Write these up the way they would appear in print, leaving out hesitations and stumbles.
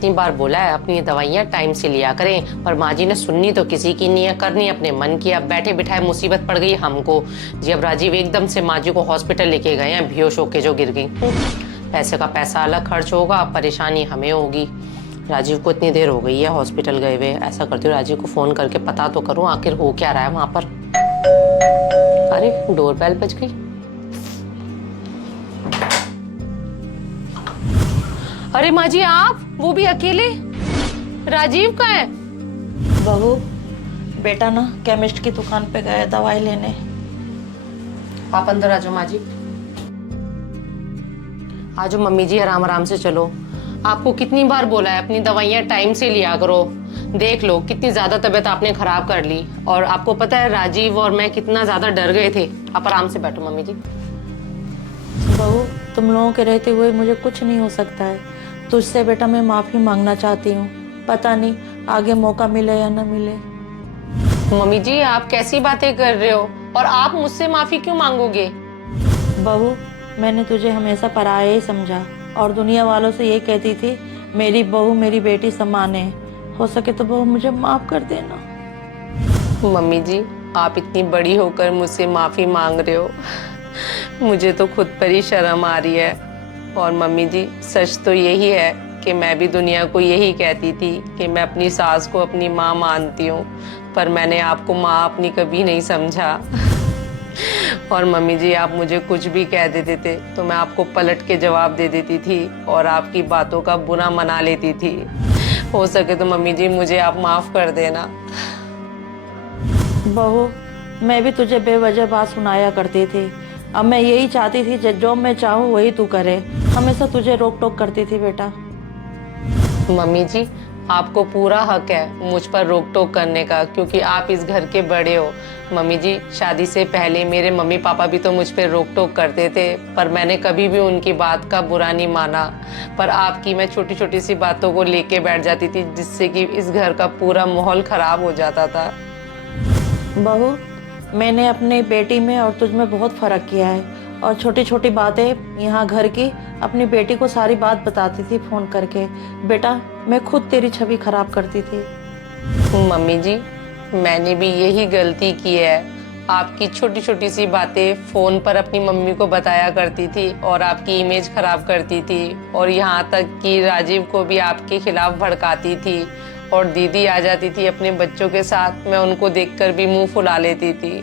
कितनी बार बोला है अपनी दवाइयाँ टाइम से लिया करें, पर माँ जी ने सुननी तो किसी की नहीं है, करनी अपने मन की। अब बैठे बिठाए मुसीबत पड़ गई हमको जी। अब राजीव एकदम से माँ जी को हॉस्पिटल लेके गए हैं, बेहोश होके जो गिर गई। पैसे का पैसा अलग खर्च होगा, परेशानी हमें होगी। राजीव को इतनी देर हो गई है हॉस्पिटल गए हुए। ऐसा करती हूँ, राजीव को फोन करके पता तो करूँ आखिर हो क्या रहा है वहां पर। अरे डोरबेल बज गई। अरे माँ जी आप, वो भी अकेले? राजीव कहाँ है? बहू, बेटा ना केमिस्ट की दुकान पे गए दवाई लेने। आप अंदर आ जाओ माँ जी। आ जाओ मम्मी जी, आराम आराम से चलो। आपको कितनी बार बोला है अपनी दवाइयाँ टाइम से लिया करो। देख लो कितनी ज्यादा तबीयत आपने खराब कर ली। और आपको पता है राजीव और मैं कितना ज्यादा डर गए थे। आप आराम से बैठो मम्मी जी। बहू, तुम लोगों के रहते हुए मुझे कुछ नहीं हो सकता है। तुझसे बेटा मैं माफी मांगना चाहती हूँ। पता नहीं आगे मौका मिले या ना मिले। मम्मी जी आप कैसी बातें कर रहे हो, और आप मुझसे माफी क्यों मांगोगे? बहू, मैंने तुझे हमेशा पराया ही समझा और दुनिया वालों से ये कहती थी मेरी बहू मेरी बेटी समान है। हो सके तो बहू मुझे माफ कर देना। मम्मी जी आप इतनी बड़ी होकर मुझसे माफी मांग रहे हो, मुझे तो खुद पर ही शर्म आ रही है। और मम्मी जी सच तो यही है कि मैं भी दुनिया को यही कहती थी कि मैं अपनी सास को अपनी माँ मानती हूँ, पर मैंने आपको माँ अपनी कभी नहीं समझा। और मम्मी जी आप मुझे कुछ भी कह देते थे तो मैं आपको पलट के जवाब दे देती थी और आपकी बातों का बुरा मना लेती थी। हो सके तो मम्मी जी मुझे आप माफ कर देना। बहू, मैं भी तुझे बेवजह बात सुनाया करती थी। अब मैं यही चाहती थी जो मैं चाहूँ वही तू करे। हमेशा तुझे रोक टोक करती थी बेटा। मम्मी जी आपको पूरा हक है मुझ पर रोक टोक करने का, क्योंकि आप इस घर के बड़े हो। मम्मी जी शादी से पहले मेरे मम्मी पापा भी तो मुझ पर रोक टोक करते थे, पर मैंने कभी भी उनकी बात का बुरा नहीं माना। पर आपकी मैं छोटी छोटी सी बातों को लेके बैठ जाती थी, जिससे कि इस घर का पूरा माहौल खराब हो जाता था। बहू, मैंने अपनी बेटी में और तुझ में बहुत फर्क किया है। और छोटी छोटी बातें यहाँ घर की अपनी बेटी को सारी बात बताती थी फोन करके। बेटा, मैं खुद तेरी छवि खराब करती थी। मम्मी जी मैंने भी यही गलती की है। आपकी छोटी छोटी सी बातें फोन पर अपनी मम्मी को बताया करती थी और आपकी इमेज खराब करती थी, और यहाँ तक कि राजीव को भी आपके खिलाफ भड़काती थी। और दीदी आ जाती थी अपने बच्चों के साथ, मैं उनको देखकर भी मुंह फुला लेती थी।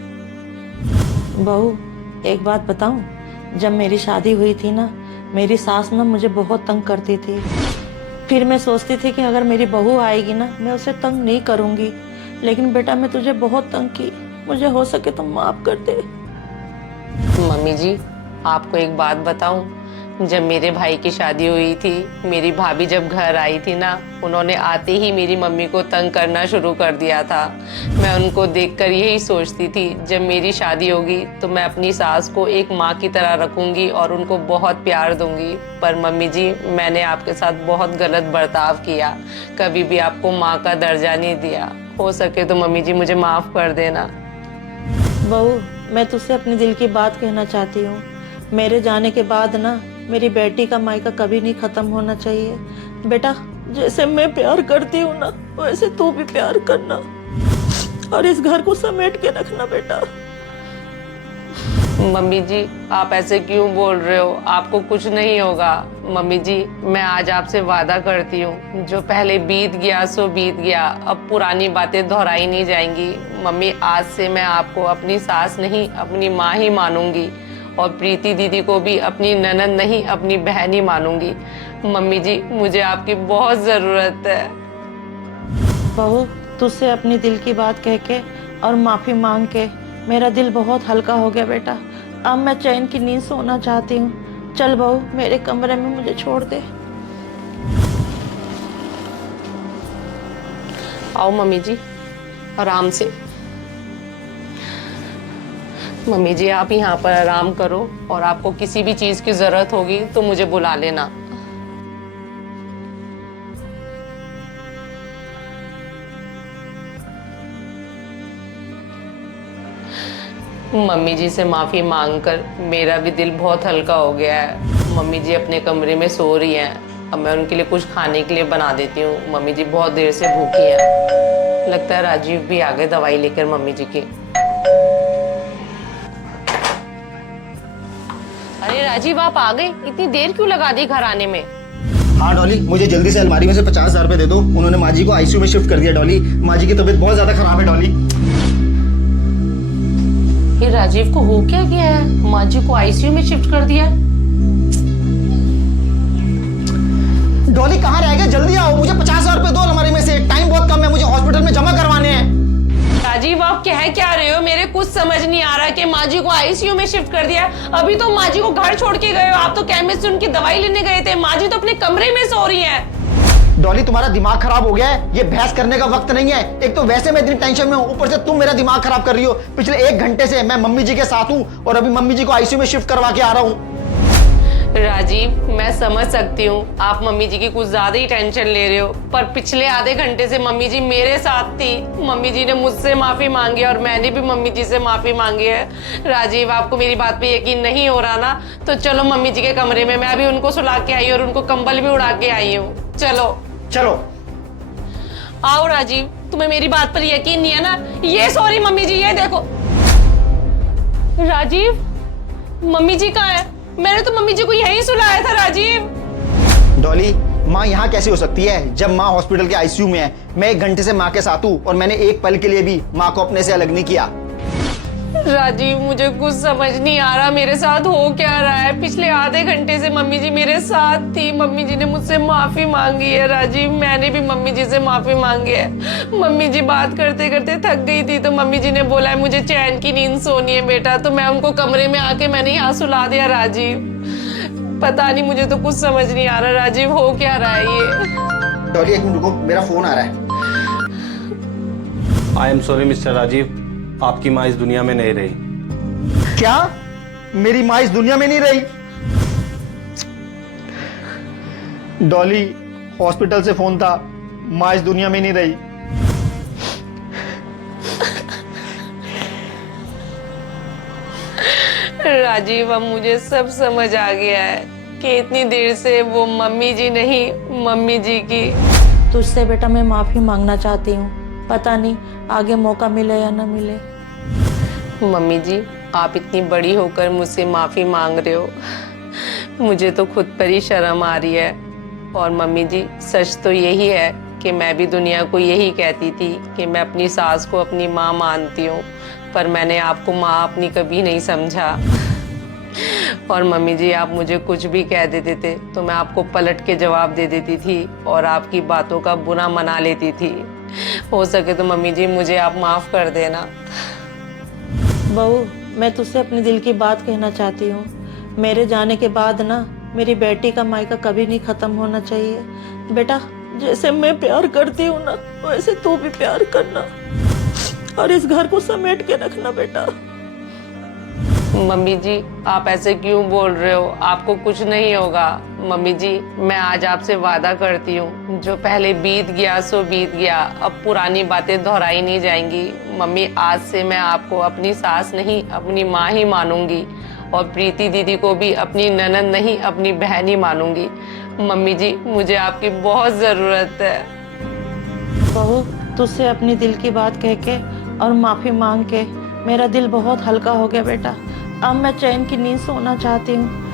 बहू, एक बात बताऊं, जब मेरी शादी हुई थी ना, मेरी सास ना मुझे बहुत तंग करती थी। फिर मैं सोचती थी कि अगर मेरी बहू आएगी ना मैं उसे तंग नहीं करूंगी। लेकिन बेटा मैं तुझे बहुत तंग की। मुझे हो सके तो माफ कर दे। मम्मी जी आपको एक बात बताऊं, जब मेरे भाई की शादी हुई थी, मेरी भाभी जब घर आई थी ना, उन्होंने आते ही मेरी मम्मी को तंग करना शुरू कर दिया था। मैं उनको देखकर यही सोचती थी जब मेरी शादी होगी तो मैं अपनी सास को एक माँ की तरह रखूंगी और उनको बहुत प्यार दूंगी। पर मम्मी जी मैंने आपके साथ बहुत गलत बर्ताव किया, कभी भी आपको माँ का दर्जा नहीं दिया। हो सके तो मम्मी जी मुझे माफ कर देना। बहू, मैं तुझसे अपने दिल की बात कहना चाहती हूँ। मेरे जाने के बाद ना मेरी बेटी का मायका कभी नहीं खत्म होना चाहिए। बेटा, जैसे मैं प्यार करती हूँ ना वैसे तू भी प्यार करना और इस घर को समेट के रखना बेटा। मम्मी जी आप ऐसे क्यों बोल रहे हो, आपको कुछ नहीं होगा। मम्मी जी मैं आज आपसे वादा करती हूँ, जो पहले बीत गया सो बीत गया, अब पुरानी बातें दोहराई नहीं जाएंगी। मम्मी आज से मैं आपको अपनी सास नहीं अपनी माँ ही मानूंगी, और प्रीति दीदी को भी अपनी ननद नहीं अपनी बहन ही मानूंगी। मम्मी जी मुझे आपकी बहुत जरूरत है। बहू, तुझसे अपनी दिल की बात कह के और माफी मांग के मेरा दिल बहुत हल्का हो गया बेटा। अब मैं चैन की नींद सोना चाहती हूँ। चल बहू, मेरे कमरे में मुझे छोड़ दे। आओ मम्मी जी आराम से। मम्मी जी आप यहाँ पर आराम करो, और आपको किसी भी चीज की जरूरत होगी तो मुझे बुला लेना। मम्मी जी से माफी मांगकर मेरा भी दिल बहुत हल्का हो गया है। मम्मी जी अपने कमरे में सो रही हैं। अब मैं उनके लिए कुछ खाने के लिए बना देती हूँ। मम्मी जी बहुत देर से भूखी है। लगता है राजीव भी आ गए दवाई लेकर मम्मी जी की। अरे राजीव, आप आ गए? इतनी देर क्यों लगा दी घर आने में? हाँ डॉली, मुझे जल्दी से अलमारी में से 50,000 रुपए दे दो। उन्होंने माँ जी को आईसीयू में शिफ्ट कर दिया। डॉली, माँ जी की तबीयत बहुत ज्यादा खराब है। डॉली, ये राजीव को हो क्या गया है? माँ जी को आईसीयू में शिफ्ट कर दिया। डॉली कहाँ रह गए? जल्दी आओ, मुझे 50,000 रुपए दो अलमारी में से। टाइम बहुत कम है, मुझे हॉस्पिटल में जमा करवाने हैं। राजीव, आप कह क्या रहे हो? मेरे कुछ समझ नहीं आ रहा कि माँ जी को आईसीयू में शिफ्ट कर दिया। अभी तो माँ जी को घर छोड़ के गए हो। आप तो केमिस्ट से उनकी दवाई लेने गए थे। माँ जी तो अपने कमरे में सो रही है। डॉली, तुम्हारा दिमाग खराब हो गया है। ये बहस करने का वक्त नहीं है। एक तो वैसे मैं इतनी टेंशन में हूँ, ऊपर से तुम मेरा दिमाग खराब कर रही हो। पिछले 1 घंटे से मैं मम्मी जी के साथ हूँ और अभी मम्मी जी को आईसीयू में शिफ्ट करवा के आ रहा हूँ। राजीव, मैं समझ सकती हूँ आप मम्मी जी की कुछ ज्यादा ही टेंशन ले रहे हो, पर पिछले आधे घंटे से मम्मी जी मेरे साथ थी। मम्मी जी ने मुझसे माफी मांगी और मैंने भी मम्मी जी से माफी मांगी है। राजीव, आपको मेरी बात पे यकीन नहीं हो रहा ना? तो चलो मम्मी जी के कमरे में, मैं अभी उनको सुला के आई और उनको कंबल भी उड़ा के आई हूँ। चलो चलो आओ। राजीव, तुम्हें मेरी बात पर यकीन नहीं है ना? ये सॉरी मम्मी जी, ये देखो। राजीव, मम्मी जी कहाँ है? मैंने तो मम्मी जी को यहीं सुलाया था। राजीव, डॉली, माँ यहाँ कैसे हो सकती है जब माँ हॉस्पिटल के आईसीयू में है? मैं 1 घंटे से माँ के साथ हूँ और मैंने एक पल के लिए भी माँ को अपने से अलग नहीं किया। राजीव, मुझे कुछ समझ नहीं आ रहा मेरे साथ हो क्या रहा है। पिछले आधे घंटे से मम्मी जी मेरे साथ थी। मम्मी जी ने मुझसे माफी मांगी है। राजीव, मैंने भी मम्मी जी से माफी मांगी है। मम्मी जी बात करते करते थक गई थी तो मम्मी जी ने बोला है मुझे चैन की नींद सोनी है बेटा, तो मैं उनको कमरे में आके मैंने यहाँ सुला दिया। राजीव, पता नहीं, मुझे तो कुछ समझ नहीं आ रहा। राजीव, हो क्या रहा है ये? डॉली 1 मिनट रुको, मेरा फोन आ रहा है। I am sorry mister Rajiv, आपकी माँ इस दुनिया में नहीं रही। क्या मेरी माँ इस दुनिया में नहीं रही? डॉली, हॉस्पिटल से फोन था, माँ इस दुनिया में नहीं रही। राजीव, अब मुझे सब समझ आ गया है कि इतनी देर से वो मम्मी जी नहीं, मम्मी जी की। तुझसे बेटा मैं माफी मांगना चाहती हूँ। पता नहीं आगे मौका मिले या ना मिले। मम्मी जी, आप इतनी बड़ी होकर मुझसे माफी मांग रहे हो, मुझे तो खुद पर ही शर्म आ रही है। और मम्मी जी, सच तो यही है कि मैं भी दुनिया को यही कहती थी कि मैं अपनी सास को अपनी माँ मानती हूँ, पर मैंने आपको माँ अपनी कभी नहीं समझा। और मम्मी जी, आप मुझे कुछ भी कह देते थे तो मैं आपको पलट के जवाब दे देती थी और आपकी बातों का बुरा मना लेती थी। हो सके तो मम्मी जी मुझे आप माफ कर देना। बहू, मैं तुझसे अपने दिल की बात कहना चाहती हूँ। मेरे जाने के बाद ना मेरी बेटी का मायका कभी नहीं खत्म होना चाहिए। बेटा, जैसे मैं प्यार करती हूँ ना, वैसे तू भी प्यार करना और इस घर को समेट के रखना बेटा। मम्मी जी, आप ऐसे क्यों बोल रहे हो? आपको कुछ नहीं होगा। मम्मी जी, मैं आज आपसे वादा करती हूँ, जो पहले बीत गया सो बीत गया, अब पुरानी बातें दोहराई नहीं जाएंगी। मम्मी, आज से मैं आपको अपनी सास नहीं अपनी माँ ही मानूंगी और प्रीति दीदी को भी अपनी ननद नहीं अपनी बहन ही मानूंगी। मम्मी जी, मुझे आपकी बहुत ज़रूरत है। बहू, तुझसे अपनी दिल की बात कह के और माफी मांग के मेरा दिल बहुत हल्का हो गया बेटा। अब मैं चैन की नींद सोना चाहती हूँ।